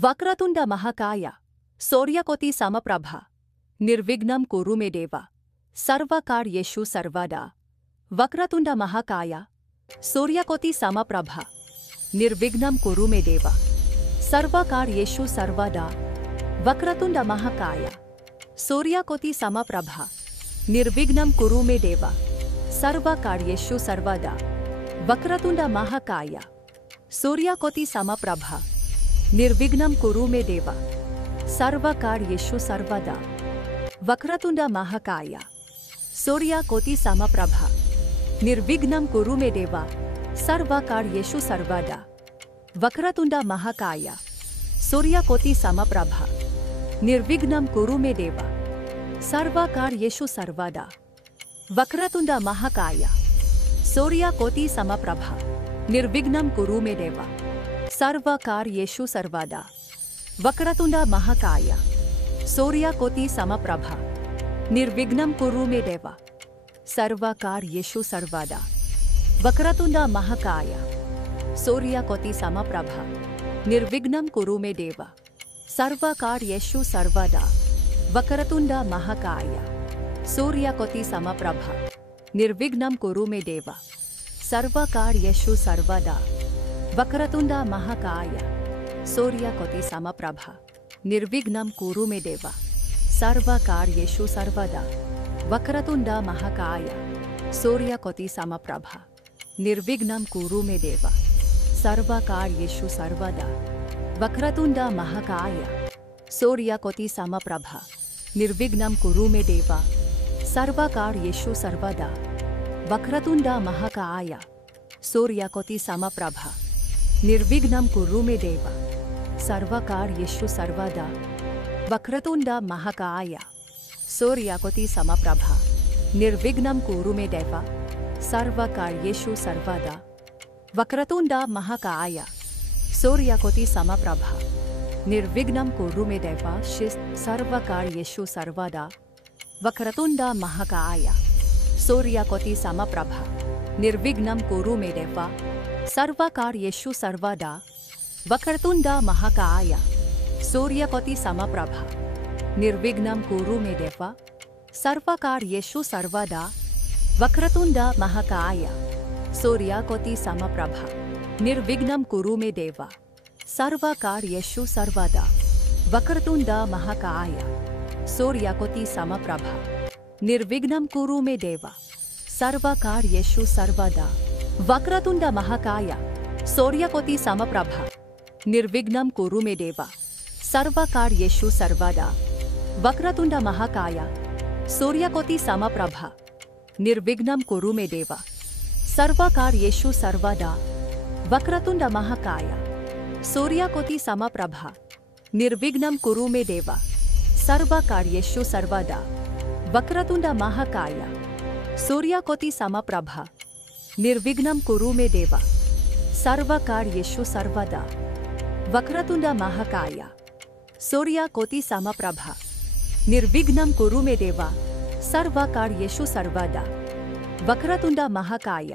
వక్రతుండ మహాకాయ సూర్యకోటి సమప్రభ నిర్విఘ్నం కురు మే దేవ సర్వకార్యేషు సర్వదా వక్రతుండ మహాకాయ సూర్యకోటి సమప్రభ నిర్విఘ్నం కురు మే దేవ సర్వకార్యేషు సర్వదా వక్రతుండ మహాకాయ సూర్యకోటి సమప్రభ నిర్విఘ్నం కురు మే దేవ సర్వకార్యేషు సర్వదా వక్రతుండ మహాకాయ సూర్యకోటి సమప్రభ నిర్విఘ్నం కురు మే దేవ సర్వకార్యేషు సర్వదా వక్రతుండ మహాకాయ సూర్యకోటి సమప్రభ నిర్విఘ్నం కురు మే దేవ సర్వకార్యేషు సర్వదా వక్రతుండ మహాకాయ సూర్యకోటి సమప్రభ నిర్విఘ్నం కురు మే దేవ సర్వకార్యేషు సర్వదా వక్రతుండ మహాకాయ సూర్యకోటి సమప్రభ నిర్విఘ్నం కురు మే దేవ సర్వకార్యేషు సర్వదా వక్రతుండ మహాకాయ సూర్యకోటి సమప్రభ నిర్విఘ్నం కురు మే దేవ సర్వకార్యేషు సర్వదా వక్రతుండ మహాకాయ సూర్యకోటి సమప్రభ నిర్విఘ్నం కురు మే దేవ సర్వకార్యేషు సర్వదా వక్రతుండ మహాకాయ సూర్యకోటి సమప్రభ నిర్విఘ్నం కురు మే దేవ సర్వకార్యేషు సర్వదా వక్రతుండ మహాకాయ సూర్యకోటి సమప్రభ నిర్విఘ్నం కురు మే దేవ సర్వకార్యేషు సర్వదా వక్రతుండ మహాకాయ సూర్యకోటి సమప్రభ నిర్విఘ్నం కురు మే దేవ సర్వకార్యేషు సర్వదా వక్రతుండ మహాకాయ సూర్యకోటి సమప్రభ నిర్విఘ్నం కురు మే దేవ సర్వకార్యేషు సర్వదా వక్రతుండ మహాకాయ సూర్యకోటి సమప్రభ నిర్విఘ్నం కురు మే దేవ సర్వకార్యేషు సర్వదా వక్రతుండ మహాకాయ సూర్యకోటి సమప్రభ నిర్విఘ్నం కురు మే దేవ సర్వకార్యేషు సర్వదా వక్రతుండ మహాకాయ సూర్యకోటి సమప్రభ నిర్విఘ్నం కురు మే దేవ సర్వకార్యేషు సర్వదా వక్రతుండ మహాకాయ సూర్యకోటి సమప్రభ నిర్విఘ్నం కురు మే దేవ సర్వకార్యేషు సర్వదా వక్రతుండ మహాకాయ సూర్యకోటి సమప్రభ నిర్విఘ్నం కురు మే దేవ సర్వకార్యేషు సర్వదా వక్రతుండ మహాకాయ సూర్యకోటి సమప్రభ నిర్విఘ్నం కురు మే దేవ సర్వకార్యేషు సర్వదా వక్రతుండ మహాకాయ సూర్యకోటి సమప్రభ నిర్విఘ్నం కురు మే దేవ సర్వకార్యేషు సర్వదా వక్రతుండ మహాకాయ సూర్యకోటి సమప్రభ నిర్విఘ్నం కురు మే దేవ సర్వకార్యేషు సర్వదా వక్రతుండ మహాకాయ సూర్యకోటి సమప్రభ నిర్విఘ్నం కురు మే దేవ సర్వకార్యేషు సర్వదా వక్రతుండ మహాకాయ సూర్యకోటి సమప్రభ నిర్విఘ్నం కురు మే దేవ సర్వకార్యేషు సర్వదా వక్రతుండ మహాకాయ సూర్యకోటి సమప్రభ నిర్విఘ్నం కురు మే దేవ సర్వకార్యేషు సర్వదా వక్రతుండ మహాకాయ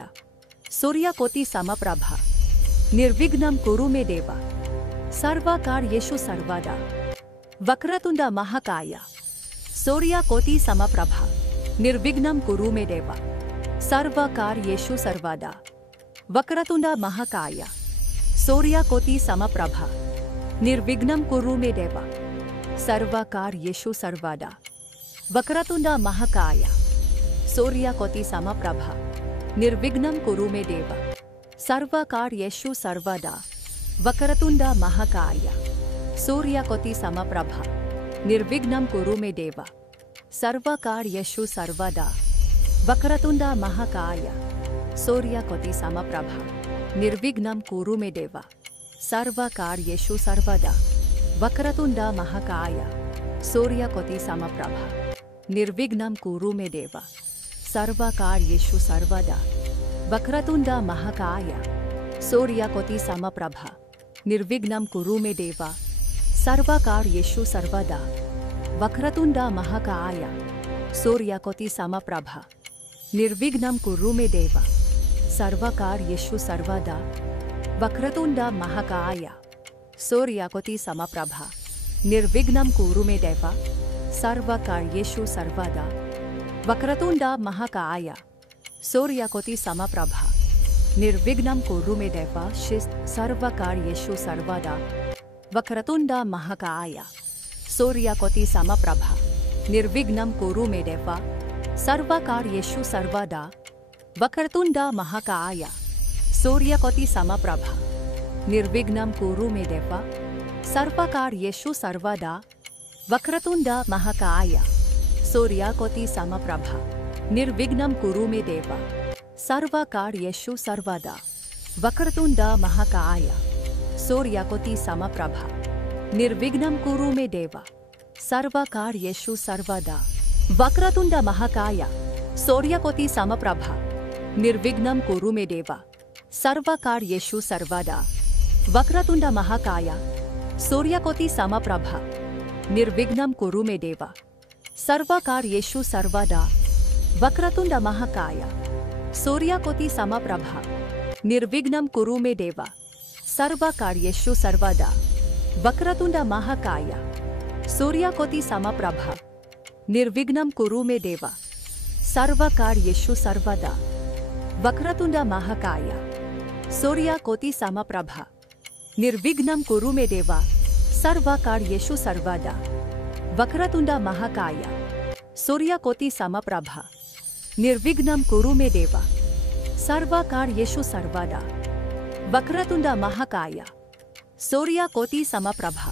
సూర్యకోటి సమప్రభ నిర్విఘ్నం కురు మే దేవ సర్వకార్యేషు సర్వదా వక్రతుండ మహాకాయ సూర్యకోటి సమప్రభ నిర్విఘ్నం కురు మే దేవ సర్వకార్యేషు సర్వదా వక్రతుండ మహాకాయ సూర్యకోటి సమప్రభ నిర్విఘ్నం కురు మే దేవ సర్వకార్యేషు సర్వదా వక్రతుండ మహాకాయ సూర్యకోటి సమప్రభ నిర్విఘ్నం కురు మే దేవ సర్వకార్యేషు సర్వదా వక్రతుండ మహాకాయ సూర్యకోటి సమప్రభ నిర్విఘ్నం కురు మే దేవ సర్వకార్యేషు సర్వదా వక్రతుండ మహాకాయ సూర్యకోటి సమప్రభ నిర్విఘ్నం కురు మే దేవ సర్వకార్యేషు సర్వదా వక్రతుండ మహాకాయ సూర్యకోటి సమప్రభ నిర్విఘ్నం కురు మే దేవ సర్వకార్యేషు సర్వదా వక్రతుండ మహాకాయ సూర్యకోటి సమప్రభ నిర్విఘ్నం కురు మే దేవ సర్వకార్యేషు సర్వదా వక్రతుండ మహాకాయ సూర్యకోటి సమప్రభ నిర్విఘ్నం కురు మే దేవ సర్వకార్యేషు సర్వదా వక్రతుండ మహాకాయ సూర్యకోటి సమప్రభ నిర్విఘ్నం కురు మే దేవ సర్వకార్యేషు సర్వదా వక్రతుండ మహాకాయ सूर्यकोटि समप्रभा निर्विघ्नं कुरु मे देव सर्वकार्येषु सर्वदा वक्रतुण्ड महाकाय सूर्यकोटि समप्रभा निर्विघ्नं कुरु मे देव सर्वकार्येषु सर्वदा वक्रतुण्ड महाकाय सूर्यकोटि समप्रभा निर्विघ्नं कुरु मे देव सर्वकार्येषु सर्वदा वक्रतुण्ड महाकाय सूर्यकोटि समप्रभा निर्विघ्नं कुरु मे देव सर्वकार्येषु सर्वदा वक्रतुण्ड महाकाय सूर्यकोटि समप्रभा निर्विघ्नं कुरु मे देव सर्वकार्येषु सर्वदा वक्रतुण्ड महाकाय सूर्यकोटि समप्रभा निर्विघ्नं कुरु मे देव सर्वकार्येषु सर्वदा वक्रतुण्ड महाकाय सूर्यकोटि समप्रभा निर्विघ्नं कुरु मे देव सर्वकार्येषु सर्वदा वक्रतुण्ड महाकाय सूर्यकोटि समप्रभा निर्विघ्नं कुरु मे देव सर्वकार्येषु सर्वदा वक्रतुण्ड महाकाय सूर्यकोटि समप्रभा निर्विघ्नं कुरु मे देव सर्वकार्येषु सर्वदा वक्रतुण्ड महाकाय सूर्यकोटि समप्रभा निर्विघ्नं कुरु मे देव सर्वकार्येषु सर्वदा वक्रतुण्ड महाकाय सूर्यकोटि समप्रभा निर्विघ्नं कुरु मे देव सर्वकार्येषु सर्वदा वक्रतुण्ड महाकाय सूर्यकोटि समप्रभा निर्विघ्नं कुरु मे देव सर्वकार्येषु सर्वदा वक्रतुण्ड महाकाय सूर्यकोटि समप्रभा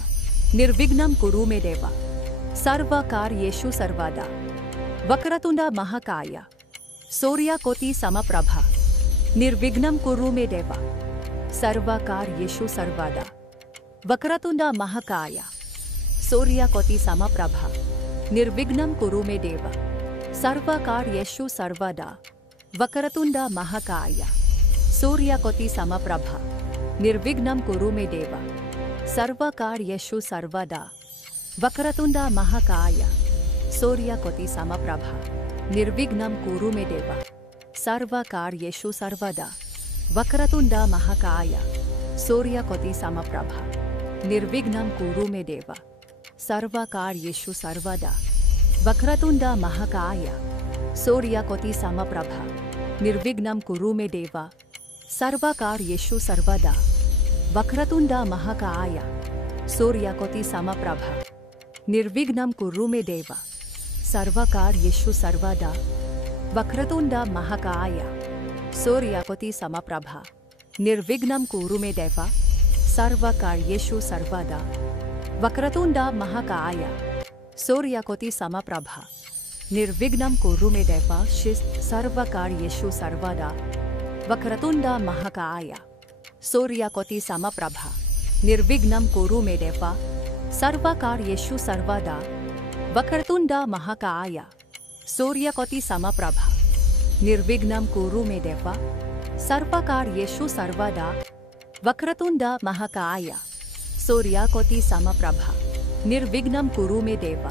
निर्विघ्नं कुरु मे देव सर्वकार्येषु सर्वदा वक्रतुण्ड महाकाय सूर्यकोटि समप्रभा निर्विघ्नं कुरु मे देव सर्वकार्येषु सर्वदा वक्रतुण्ड महाकाय सूर्यकोटि समप्रभा निर्विघ्नं कुरु मे देव सर्वकार्येषु सर्वदा वक्रतुण्ड महाकाय सूर्यकोटि समप्रभा निर्विघ्नं कुरु मे देव सर्वकार्येषु सर्वदा वक्रतुण्ड महाकाय सूर्यकोटि समप्रभा निर्विघ्नं कुरु मे देव सर्वकार्येषु सर्वदा वक्रतुण्ड महाकाय सूर्यकोटि समप्रभा निर्विघ्नं कुरु मे देव सर्वकार्येषु सर्वदा वक्रतुण्ड महाकाय सूर्यकोटि समप्रभा निर्विघ्नं कुरु मे देव सर्वकार्येषु सर्वदा वक्रतुण्ड महाकाय सूर्यकोटि समप्रभा निर्विघ्नं कुरु मे देव सर्वकार्येषु सर्वदा वक्रतुण्ड महाकाय सूर्यकोटि समप्रभा निर्विघ्नं कुरु मे देव सर्वकार्येषु सर्वदा वक्रतुण्ड महाकाय सूर्यकोटि समप्रभा निर्विघ्नं कुरु मे देव सर्वकार्येषु सर्वदा वक्रतुण्ड महाकाय सूर्यकोटि समप्रभा निर्विघ्नं कुरु मे देव सर्वकार्येषु सर्वदा वक्रतुण्ड महाकाय सूर्यकोटि समप्रभा निर्विघ्नं कुरु मे देव सर्वकार्येषु सर्वदा वक्रतुण्ड महाकाय सूर्यकोटि समप्रभा निर्विघ्नं कुरु मे देव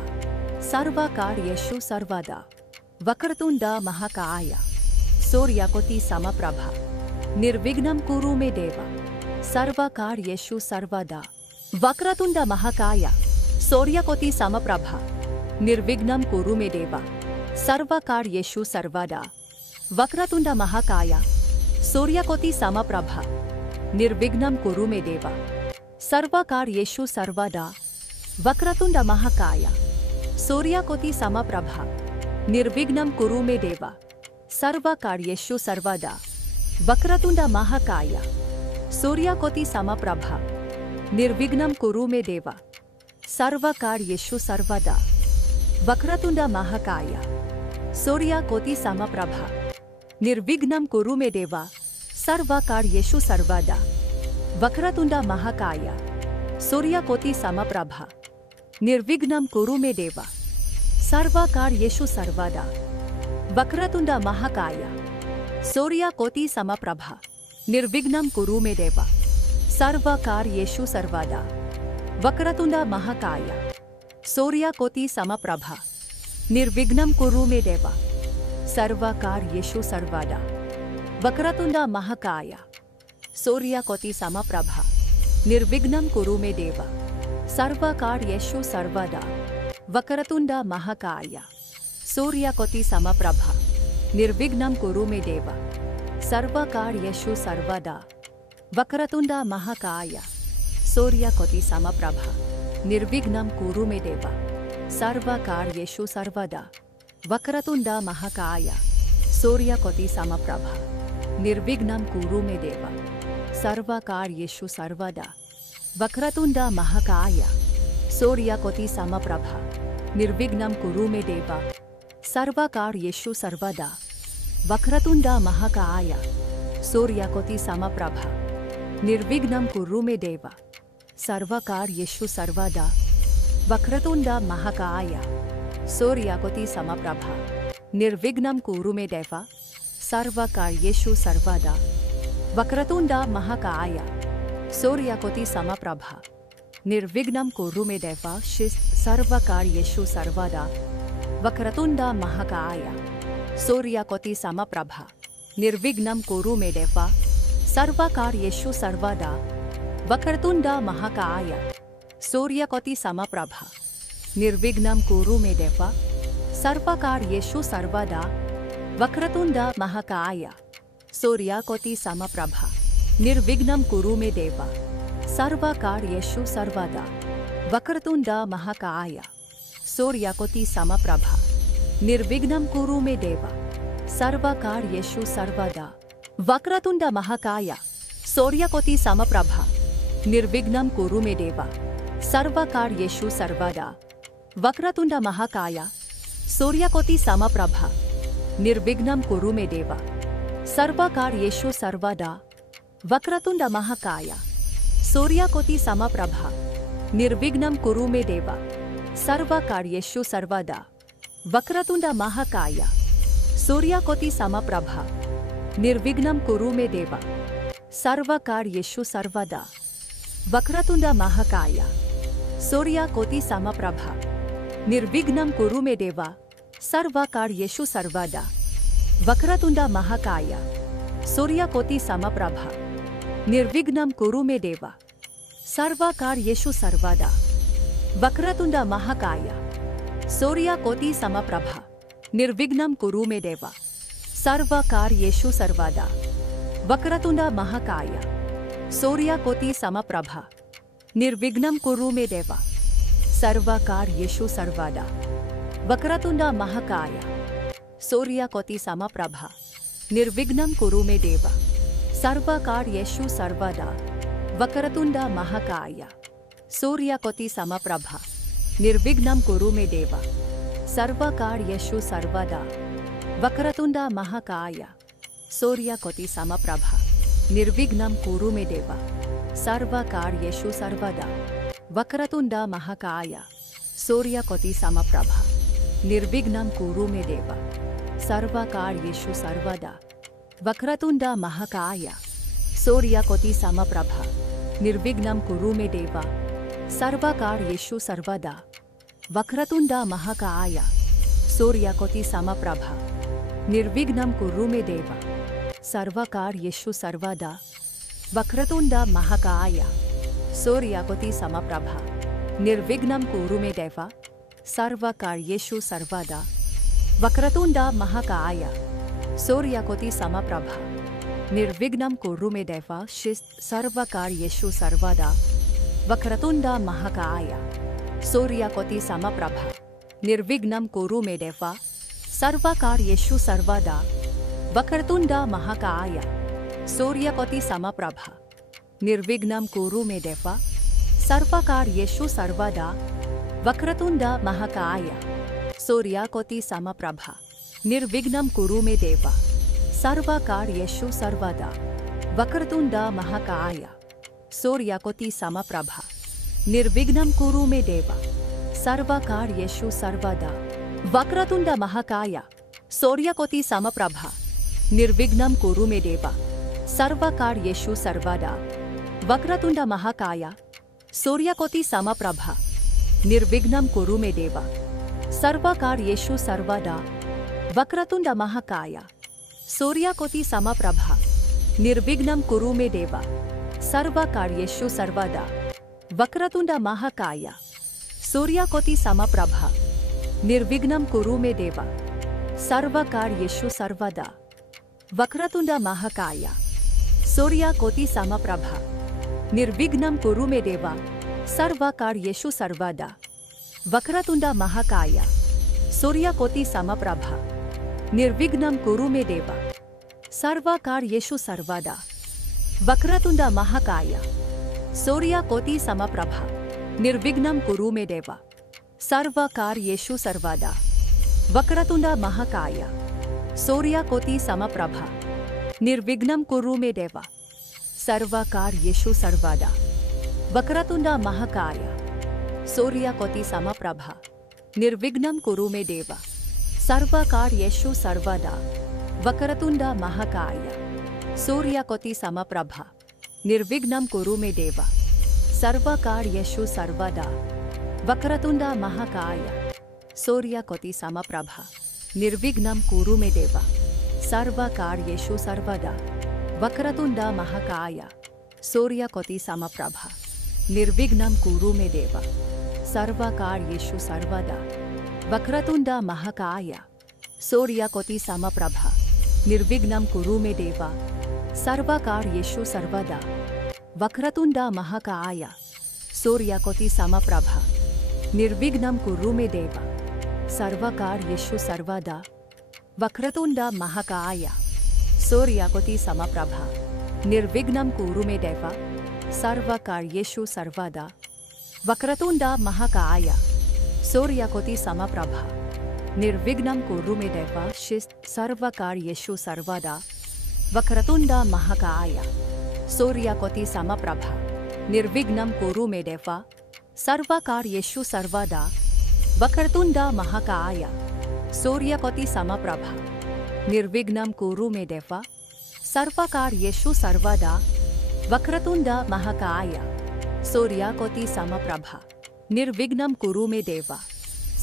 सर्वकार्येषु सर्वदा वक्रतुण्ड महाकाय सूर्यकोटि समप्रभा निर्विघ्नं कुरु मे देव सर्वकार्येषु सर्वदा वक्रतुण्ड महाकाय सूर्यकोटि समप्रभा निर्विघ्नं कुरु मे देव सर्वकार्येषु सर्वदा वक्रतुण्ड महाकाय सूर्यकोटि समप्रभा निर्विघ्नं कुरु मे देव सर्वकार्येषु सर्वदा वक्रतुण्ड महाकाय सूर्यकोटि समप्रभा निर्विघ्नं कुरु मे देव सर्वकार्येषु सर्वदा वक्रतुण्ड महाकाय सूर्यकोटि समप्रभा निर्विघ्नं कुरु मे देव सर्वकार्येषु सर्वदा वक्रतुण्ड महाकाय सूर्यकोटि समप्रभा निर्विघ्नं कुरु मे देव सर्वकार्येषु सर्वदा वक्रतुण्ड महाकाय सूर्यकोटि समप्रभा निर्विघ्नं कुरु मे देव सर्वकार्येषु सर्वदा वक्रतुण्ड महाकाय सूर्यकोटि समप्रभा निर्विघ्नं कुरु मे देव सर्वकार्येषु सर्वदा वक्रतुण्ड महाकाय सूर्यकोटि समप्रभा निर्विघ्नं कुरु मे देव सर्वकार्येषु सर्वदा वक्रतुण्ड महाकाय सूर्यकोटि समप्रभा निर्विघ्नं कुरु मे देव सर्वकार्येषु सर्वदा वक्रतुंड महाकाय सूर्यकोटि समप्रभ निर्विघ्नं कुरु मे देव सर्वकार्येषु सर्वदा वक्रतुंड महाकाय सूर्यकोटि समप्रभ निर्विघ्नं कुरु मे देव सर्वकार्येषु सर्वदा वक्रतुंड महाकाय सूर्यकोटि समप्रभ निर्विघ्नं कुरु मे देव सर्वकार्येषु सर्वदा वक्रतुंड महाकाय सूर्यकोटि समप्रभ निर्विघ्नं कुरु मे देव सर्वकार्येषु सर्वदा वक्रतुंड महाकाय सूर्यकोटि समप्रभ निर्विघ्नं कुरु मे देव सर्वकार्येषु सर्वदा वक्रतुंड महाकाय सूर्यकोटि समप्रभ निर्विघ्नं कुरु मे देव सर्वकार्येषु सर्वदा वक्रतुंड महाकाय सूर्यकोटि समप्रभ निर्विघ्नं कुरु मे देव सर्वकार्येषु सर्वदा वक्रतुंड महाकाय सूर्यकोटि समप्रभ निर्विघ्नं कुरु मे देव सर्वकार्येषु सर्वदा वक्रतुंड महाकाय सूर्यकोटि समप्रभ निर्विघ्नं कुरु मे देव सर्वकार्येषु सर्वदा वक्रतुंड महाकाय सूर्यकोटि समप्रभ निर्विघ्नं कुरु मे देव सर्वकार्येषु सर्वदा वक्रतुंड महाकाय सूर्यकोटि समप्रभ निर्विघ्नं कुरु मे देव सर्वकार्येषु सर्वदा वक्रतुंड महाकाय सूर्यकोटि समप्रभ निर्विघ्नं कुरु मे देव सर्वकार्येषु सर्वदा वक्रतुंड महाकाय सूर्यकोटि समप्रभ निर्विघ्नं कुरु मे देव सर्वकार्येषु सर्वदा वक्रतुंड महाकाय सूर्यकोटि समप्रभ निर्विघ्नं कुरु मे देव सर्वकार्येषु सर्वदा वक्रतुंड महाकाय सूर्यकोटि समप्रभ निर्विघ्नं कुरु मे देव सर्वकार्येषु सर्वदा वक्रतुंड महाकाय सूर्यकोटि समप्रभ निर्विघ्नं कुरु मे देव सर्वकार्येषु सर्वदा वक्रतुंड महाकाय सूर्यकोटि समप्रभ निर्विघ्नं कुरु मे देव सर्वकार्येषु सर्वदा वक्रतुंड महाकाय सूर्यकोटि समप्रभ निर्विघ्नं कुरु मे देव सर्वकार्येषु सर्वदा वक्रतुंड महाकाय सूर्यकोटि समप्रभ निर्विघ्नं कुरु मे देव सर्वकार्येषु सर्वदा वक्रतुंड महाकाय सूर्यकोटि समप्रभ निर्विघ्नं कुरु मे देव सर्वकार्येषु सर्वदा वक्रतुंड महाकाय सूर्यकोटि समप्रभ निर्विघ्नं कुरु मे देव सर्वकार्येषु सर्वदा वक्रतुंड महाकाय सूर्यकोटि समप्रभ निर्विघ्नं कुरु मे देव सर्वकार्येषु सर्वदा वक्रतुंड महाकाय सूर्यकोटि समप्रभ निर्विघ्नं कुरु मे देव सर्वकार्येषु सर्वदा वक्रतुंड महाकाय सूर्यकोटि समप्रभ निर्विघ्नं कुरु मे देव सर्वकार्येषु सर्वदा वक्रतुंड महाकाय सूर्यकोटि समप्रभ निर्विघ्नं कुरु मे देव सर्वकार्येषु सर्वदा वक्रतुंड महाकाय सूर्यकोटि समप्रभ निर्विघ्नं कुरु मे देव सर्वकार्येषु सर्वदा वक्रतुंड महाकाय सूर्यकोटि समप्रभ निर्विघ्नं कुरु मे देव सर्वकार्येषु सर्वदा वक्रतुंड महाकाय सूर्यकोटि समप्रभ निर्विघ्नं कुरु मे देव सर्वकार्येषु सर्वदा वक्रतुंड महाकाय सूर्यकोटि समप्रभ निर्विघ्नं कुरु मे देव सर्वकार्येषु सर्वदा वक्रतुंड महाकाय सूर्यकोटि समप्रभ निर्विघ्नं कुरु मे देव सर्वकार्येषु सर्वदा वक्रतुंड महाकाय सूर्यकोटि समप्रभ निर्विघ्नं कुरु मे देव सर्वकार्येषु सर्वदा वक्रतुंड महाकाय सूर्यकोटि समप्रभ निर्विघ्नं कुरु मे देव सर्वकार्येषु सर्वदा वक्रतुंड महाकाय सूर्यकोटि समप्रभ निर्विघ्नं कुरु मे देव सर्वकार्येषु सर्वदा वक्रतुंड महाकाय सूर्यकोटि समप्रभ निर्विघ्नं कुरु मे देव सर्वकार्येषु सर्वदा वक्रतुंड महाकाय सूर्यकोटि समप्रभ निर्विघ्नं कुरु मे देव सर्वकार्येषु सर्वदा वक्रतुंड महाकाय सूर्यकोटि समप्रभ निर्विघ्नं कुरु मे देव सर्वकार्येषु सर्वदा वक्रतुंड महाकाय सूर्यकोटि समप्रभ निर्विघ्नं कुरु मे देव सर्वकार्येषु सर्वदा वक्रतुंड महाकाय सूर्यकोटि समप्रभ निर्विघ्नं कुरु मे देव सर्वकार्येषु सर्वदा वक्रतुंड महाकाय सूर्यकोटि समप्रभ निर्विघ्नं कुरु मे देव सर्वकार्येषु सर्वदा वक्रतुंड महाकाय सूर्यकोटि समप्रभ निर्विघ्नं कुरु मे देव सर्वकार्येषु सर्वदा वक्रतुंड महाकाय सूर्यकोटि समप्रभ निर्विघ्नं कुरु मे देव सर्वकार्येषु सर्वदा वक्रतुंड महाकाय सूर्यकोटि समप्रभ निर्विघ्नं कुरु मे देव सर्वकार्येषु सर्वदा वक्रतुंड महाकाय सूर्यकोटि समप्रभ निर्विघ्नं कुरु मे देव सर्वकार्येषु सर्वदा वक्रतुंड महाकाय सूर्यकोटि समप्रभ निर्विघ्नं कुरु मे देव सर्वकार्येषु सर्वदा वक्रतुंड महाकाय सूर्यकोटि समप्रभ निर्विघ्नं कुरु मे देव सर्वकार्येषु सर्वदा वक्रतुंड महाकाय सूर्यकोटि समप्रभ निर्विघ्नं कुरु मे देव सर्वकार्येषु सर्वदा वक्रतुंड महाकाय सूर्यकोटि समप्रभ निर्विघ्नं कुरु मे देव सर्वकार्येषु सर्वदा वक्रतुंड महाकाय सूर्यकोटि समप्रभ निर्विघ्नं कुरु मे देव सर्वकार्येषु सर्वदा वक्रतुंड महाकाय सूर्यकोटि समप्रभ निर्विघ्नं कुरु मे देव सर्वकार्येषु सर्वदा वक्रतुंड महाकाय सूर्यकोटि समप्रभ निर्विघ्नं कुरु मे देव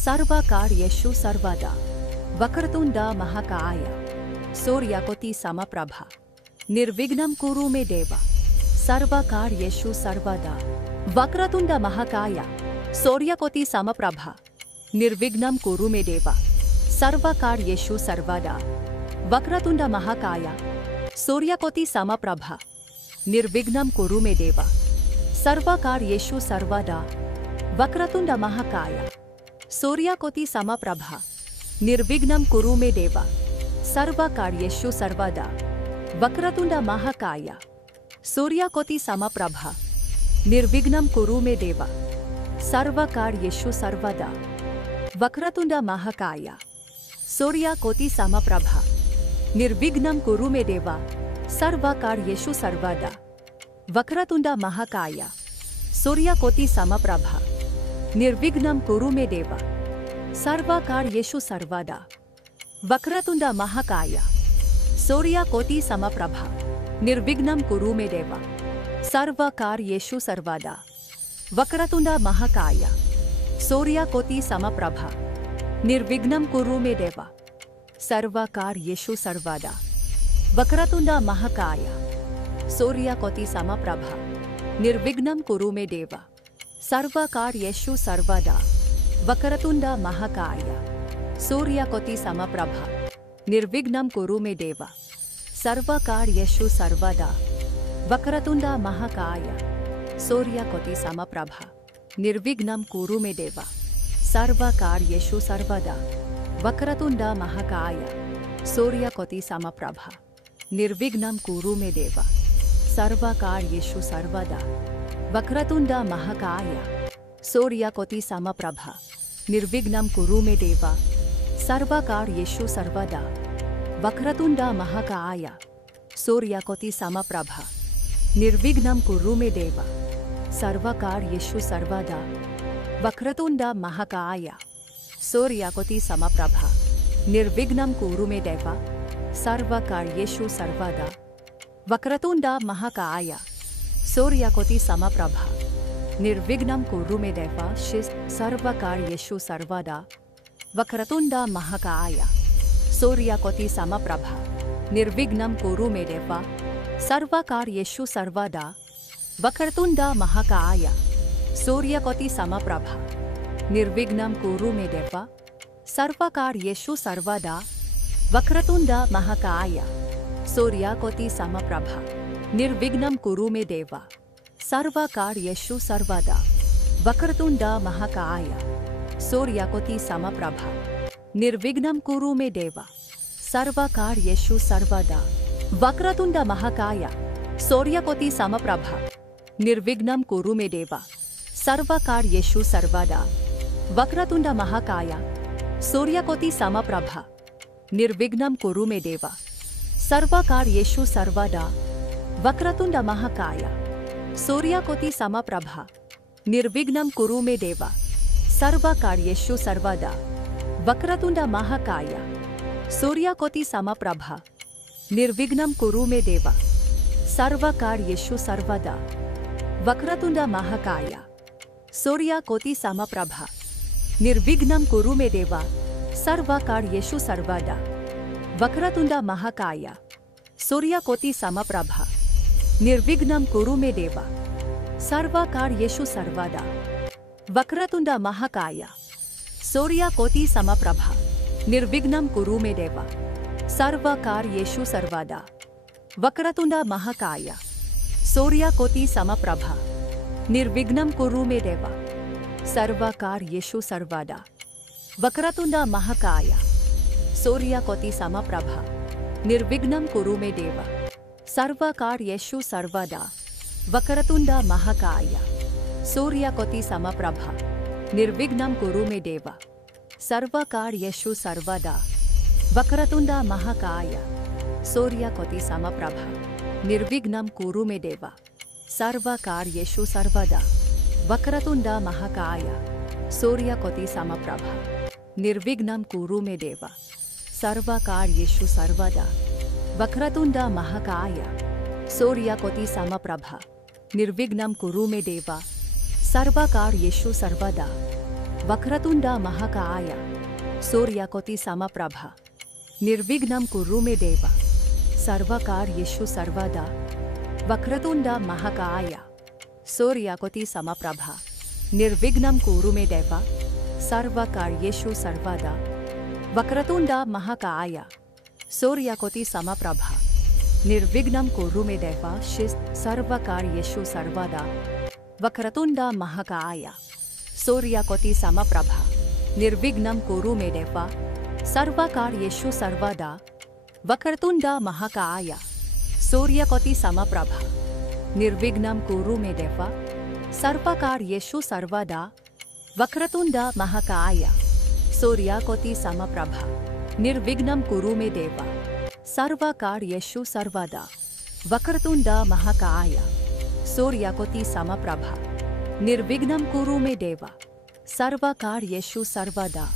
सर्वकार्येषु सर्वदा वक्रतुंड महाकाय सूर्यकोटि समप्रभ निर्विघ्नं कुरु मे देव सर्वकार्येषु सर्वदा वक्रतुंड महाकाय सूर्यकोटि समप्रभ निर्विघ्नं कुरु मे देव सर्वकार्येषु सर्वदा वक्रतुंड महाकाय सूर्यकोटि समप्रभ निर्विघ्नं कुरु मे देव सर्वकार्येषु सर्वदा वक्रतुंड महाकाय सूर्यकोटि समप्रभ निर्विघ्नं कुरु मे देव सर्वकार्येषु सर्वदा वक्रतुंड महाकाय सूर्यकोटि समप्रभ निर्विघ्नं कुरु मे देव सर्वकार्येषु सर्वदा वक्रतुंड महाकाय सूर्यकोटि समप्रभ निर्विघ्नं कुरु मे देव सर्वकार्येषु सर्वदा वक्रतुंड महाकाय सूर्यकोटि समप्रभ निर्विघ्नं कुरु मे देव सर्वकार्येषु सर्वदा वक्रतुंड महाकाय सूर्यकोटि समप्रभ निर्विघ्नं कुरु मे देव सर्वकार्येषु सर्वदा वक्रतुंड महाकाय सूर्यकोटि समप्रभ निर्विघ्नं कुरु मे देव सर्वकार्येषु सर्वदा वक्रतुंड महाकाय सूर्यकोटि समप्रभ निर्विघ्नं कुरु मे देव सर्वकार्येषु सर्वदा वक्रतुंड महाकाय सूर्यकोटि समप्रभ निर्विघ्नं कुरु मे देव सर्वकार्येषु सर्वदा वक्रतुंड महाकाय सूर्यकोटि समप्रभ निर्विघ्नं कुरु मे देव सर्वकार्येषु सर्वदा वक्रतुंड महाकाय सूर्यकोटि समप्रभ निर्विघ्नं कुरु मे देव सर्वकार्येषु सर्वदा वक्रतुंड महाकाय सूर्यकोटि समप्रभ निर्विघ्नं कुरु मे देव सर्वकार्येषु सर्वदा वक्रतुंड महाकाय सूर्यकोटि समप्रभ निर्विघ्नं कुरु मे देव सर्वकार्येषु सर्वदा वक्रतुंड महाकाय सूर्यकोटि समप्रभ निर्विघ्नं कुरु मे देव सर्वकार्येषु सर्वदा वक्रतुंड महाकाय सूर्यकोटि समप्रभ निर्विघ्नं कुरु मे देव सर्वकार्येषु सर्वदा वक्रतुंड महाकाय सूर्यकोटि समप्रभ निर्विघ्नं कुरु मे देव सर्वकार्येषु सर्वदा वक्रतुंड महाकाय सूर्यकोटि समप्रभ निर्विघ्नं कुरु मे देव सर्वकार्येषु सर्वदा वक्रतुंड महाकाय सूर्यकोटि समप्रभ निर्विघ्नं कुरु मे देव सर्वकार्येषु सर्वदा वक्रतुंड महाकाय सूर्यकोटि समप्रभ निर्विघ्नं कुरु मे देव सर्वकार्येषु सर्वदा वक्रतुंड महाकाय सूर्यकोटि समप्रभ निर्विघ्नं कुरु मे देव सर्वकार्येषु सर्वदा वक्रतुंड महाकाय सूर्यकोटि समप्रभ निर्विघ्नं कुरु मे देव सर्वकार्येषु सर्वदा वक्रतुंड महाकाय सूर्यकोटि समप्रभ निर्विघ्नं कुरु मे देव सर्वकार्येषु सर्वदा वक्रतुंड महाकाय सूर्यकोटि समप्रभ निर्विघ्नं कुरु मे देव सर्वकार्येषु सर्वदा वक्रतुंड महाकाय सूर्यकोटि समप्रभ निर्विघ्नं कुरु मे देव सर्वकार्येषु सर्वदा वक्रतुंड महाकाय सूर्यकोटि समप्रभ निर्विघ्नं कुरु मे देव सर्वकार्येषु सर्वदा वक्रतुंड महाकाय सूर्यकोटि समप्रभ निर्विघ्नं कुरु मे देव सर्वकार्येषु सर्वदा वक्रतुंड महाकाय सूर्यकोटि समप्रभ निर्विघ्नं कुरु मे देव सर्वकार्येषु सर्वदा वक्रतुंड महाकाय सूर्यकोटि समप्रभ निर्विघ्नं कुरु मे देव सर्वकार्येषु सर्वदा वक्रतुंड महाकाय सूर्यकोटि समप्रभ निर्विघ्नं कुरु मे देव सर्वकार्येषु सर्वदा वक्रतुंड महाकाय सूर्यकोटि समप्रभ निर्विघ्नं कुरु मे देव सर्वकार्येषु सर्वदा वक्रतुंड महाकाय सूर्यकोटि समप्रभ निर्विघ्नं कुरु मे देव सर्वकार्येषु सर्वदा वक्रतुंड महाकाय सूर्यकोटि समप्रभ निर्विघ्नं कुरु मे देव सर्वकार्येषु सर्वदा वक्रतुंड महाकाय सूर्यकोटि समप्रभ निर्विघ्नं कुरु मे देव सर्वकार्येषु सर्वदा वक्रतुंड महाकाय सूर्यकोटि समप्रभ निर्विघ्नं कुरु मे देव सर्वकार्येषु सर्वदा वक्रतुंड महाकाय सूर्यकोटि समप्रभ निर्विघ्नं कुरु मे देव सर्वकार्येषु सर्वदा वक्रतुंड महाकाय सूर्यकोटि समप्रभ निर्विघ्नं कुरु मे देव सर्वकार्येषु सर्वदा वक्रतुंड महाकाय सूर्यकोटि समप्रभ निर्विघ्नं कुरु मे देव सर्वकार्येषु सर्वदा वक्रतुंड महाकाय सूर्यकोटि समप्रभ निर्विघ्नं कुरु मे देव सर्वकार्येषु सर्वदा वक्रतुंड महाकाय सूर्यकोटि समप्रभ निर्विघ्नं कुरु मे देव सर्वकार्येषु सर्वदा